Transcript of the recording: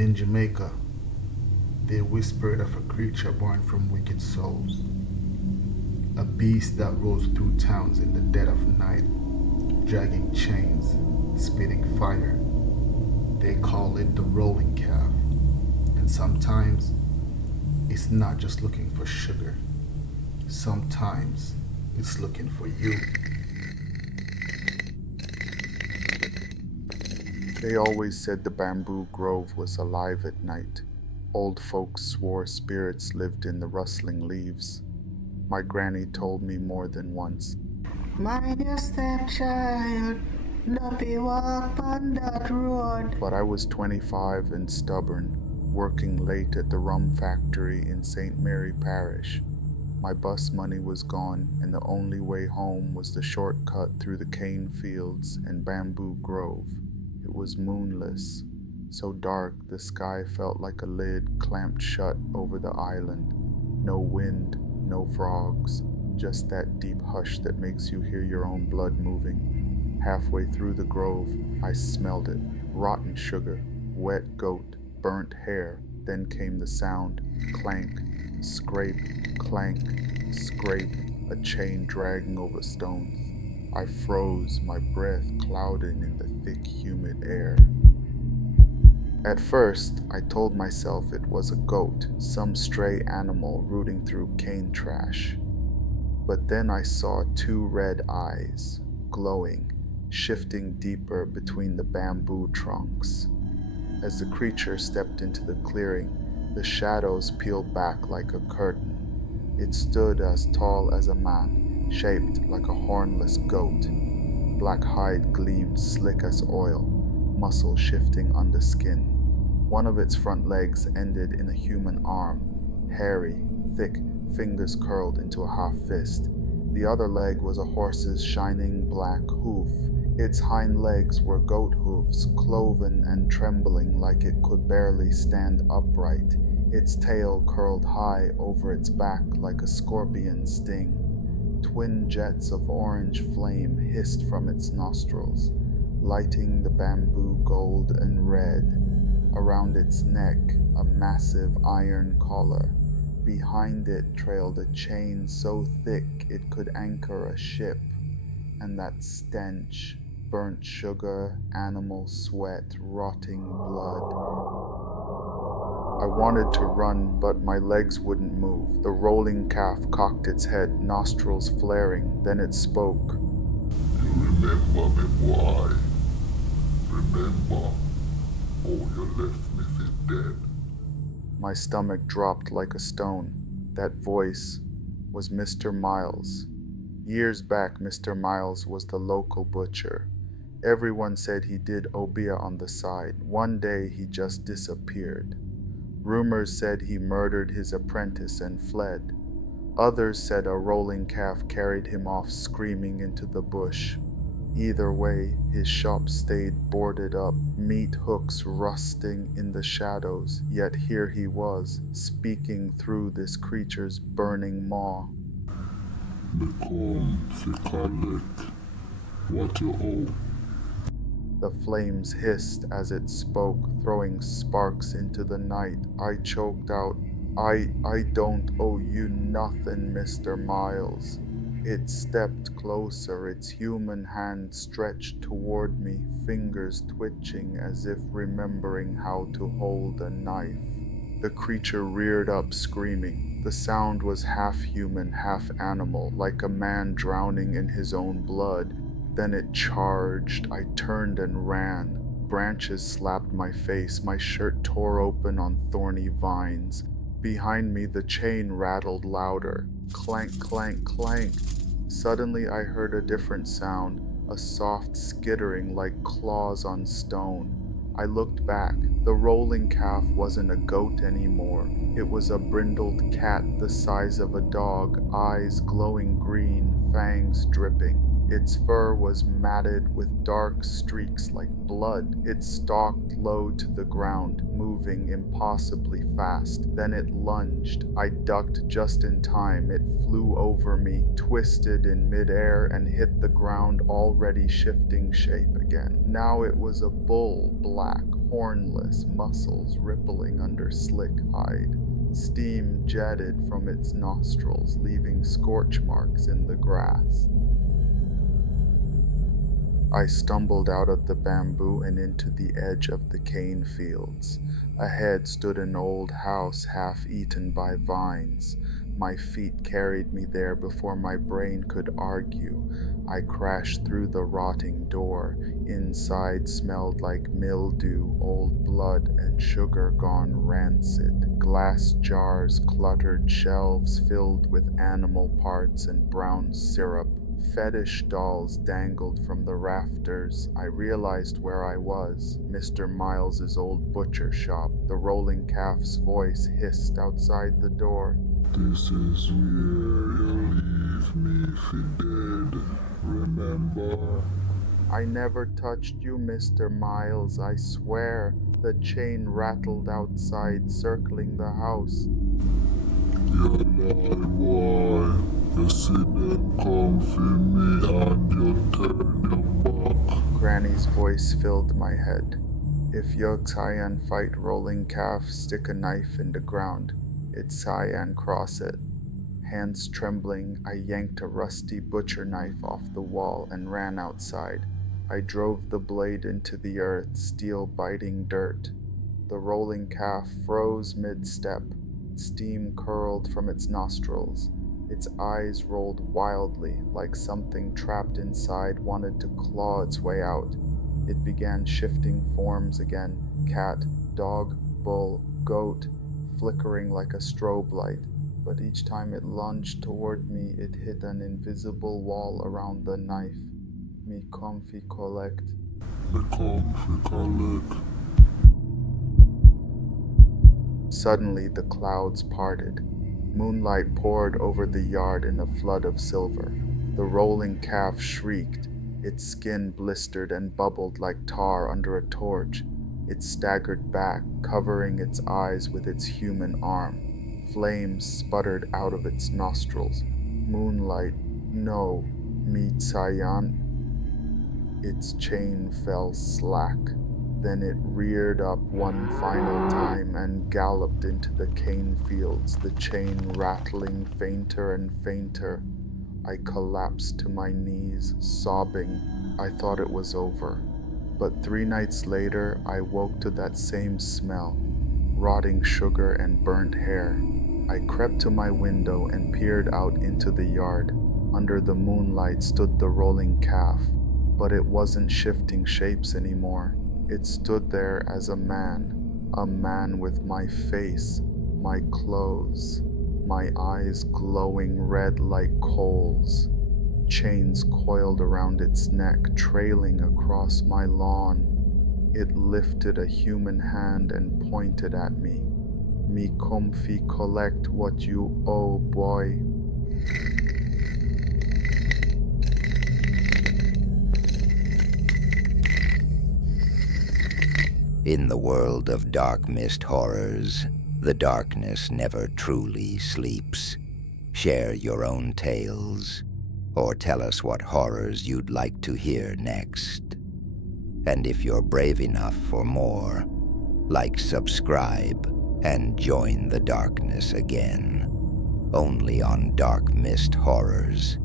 In Jamaica, they whispered of a creature born from wicked souls, a beast that rose through towns in the dead of night, dragging chains, spitting fire. They call it the rolling calf, and sometimes it's not just looking for sugar, sometimes it's looking for you. They always said the bamboo grove was alive at night. Old folks swore spirits lived in the rustling leaves. My granny told me more than once. Mind your stepchild, don't be walk on that road. But I was 25 and stubborn, working late at the rum factory in St. Mary Parish. My bus money was gone, and the only way home was the shortcut through the cane fields and bamboo grove. It was moonless, so dark the sky felt like a lid clamped shut over the island. No wind, no frogs, just that deep hush that makes you hear your own blood moving. Halfway through the grove, I smelled it. Rotten sugar, wet goat, burnt hair. Then came the sound, clank, scrape, clank, scrape, a chain dragging over stones. I froze, my breath clouding in the thick, humid air. At first, I told myself it was a goat, some stray animal rooting through cane trash. But then I saw two red eyes, glowing, shifting deeper between the bamboo trunks. As the creature stepped into the clearing, the shadows peeled back like a curtain. It stood as tall as a man, shaped like a hornless goat. Black hide gleamed slick as oil, muscle shifting under skin. One of its front legs ended in a human arm, hairy, thick, fingers curled into a half fist. The other leg was a horse's shining black hoof. Its hind legs were goat hoofs, cloven and trembling like it could barely stand upright. Its tail curled high over its back like a scorpion's sting. Twin jets of orange flame hissed from its nostrils, lighting the bamboo gold and red. Around its neck, a massive iron collar. Behind it trailed a chain so thick it could anchor a ship. And that stench, burnt sugar, animal sweat, rotting blood. I wanted to run, but my legs wouldn't move. The rolling calf cocked its head, nostrils flaring. Then it spoke. You remember me, boy? Remember? Oh, you left me for dead. My stomach dropped like a stone. That voice was Mr. Miles. Years back, Mr. Miles was the local butcher. Everyone said he did obeah on the side. One day he just disappeared. Rumors said he murdered his apprentice and fled. Others said a rolling calf carried him off screaming into the bush. Either way, his shop stayed boarded up, meat hooks rusting in the shadows, yet here he was, speaking through this creature's burning maw. Me come fi collect what you owe. The flames hissed as it spoke, throwing sparks into the night. I choked out, I don't owe you nothing, Mr. Miles. It stepped closer, its human hand stretched toward me, fingers twitching as if remembering how to hold a knife. The creature reared up, screaming. The sound was half human, half animal, like a man drowning in his own blood. Then it charged. I turned and ran. Branches slapped my face. My shirt tore open on thorny vines. Behind me, the chain rattled louder. Clank, clank, clank. Suddenly, I heard a different sound, a soft skittering like claws on stone. I looked back. The rolling calf wasn't a goat anymore. It was a brindled cat the size of a dog, eyes glowing green, fangs dripping. Its fur was matted with dark streaks like blood. It stalked low to the ground, moving impossibly fast. Then it lunged. I ducked just in time. It flew over me, twisted in midair, and hit the ground, already shifting shape again. Now it was a bull, black, hornless muscles rippling under slick hide. Steam jetted from its nostrils, leaving scorch marks in the grass. I stumbled out of the bamboo and into the edge of the cane fields. Ahead stood an old house half eaten by vines. My feet carried me there before my brain could argue. I crashed through the rotting door. Inside smelled like mildew, old blood, and sugar gone rancid. Glass jars, cluttered shelves filled with animal parts and brown syrup. Fetish dolls dangled from the rafters. I realized where I was, Mr. Miles's old butcher shop. The rolling calf's voice hissed outside the door. This is where you leave me for dead, remember? I never touched you, Mr. Miles, I swear. The chain rattled outside, circling the house. You lie, boy. You see them come for me and you turn your back. Granny's voice filled my head. If you cyan fight rolling calf, stick a knife in the ground. It's cyan cross it. Hands trembling, I yanked a rusty butcher knife off the wall and ran outside. I drove the blade into the earth, steel biting dirt. The rolling calf froze mid-step. Steam curled from its nostrils. Its eyes rolled wildly, like something trapped inside wanted to claw its way out. It began shifting forms again, cat, dog, bull, goat, flickering like a strobe light. But each time it lunged toward me, it hit an invisible wall around the knife. Me comfy collect. Me come for collect. Suddenly the clouds parted. Moonlight poured over the yard in a flood of silver. The rolling calf shrieked. Its skin blistered and bubbled like tar under a torch. It staggered back, covering its eyes with its human arm. Flames sputtered out of its nostrils. Moonlight, no, me Tsayan. Its chain fell slack. Then it reared up one final time and galloped into the cane fields, the chain rattling fainter and fainter. I collapsed to my knees, sobbing. I thought it was over. But 3 nights later, I woke to that same smell, rotting sugar and burnt hair. I crept to my window and peered out into the yard. Under the moonlight stood the rolling calf, but it wasn't shifting shapes anymore. It stood there as a man with my face, my clothes, my eyes glowing red like coals, chains coiled around its neck, trailing across my lawn. It lifted a human hand and pointed at me. Me comfy collect what you owe, boy. In the world of dark mist horrors, the darkness never truly sleeps. Share your own tales, or tell us what horrors you'd like to hear next. And if you're brave enough for more, like, subscribe, and join the darkness again. Only on Dark Mist Horrors.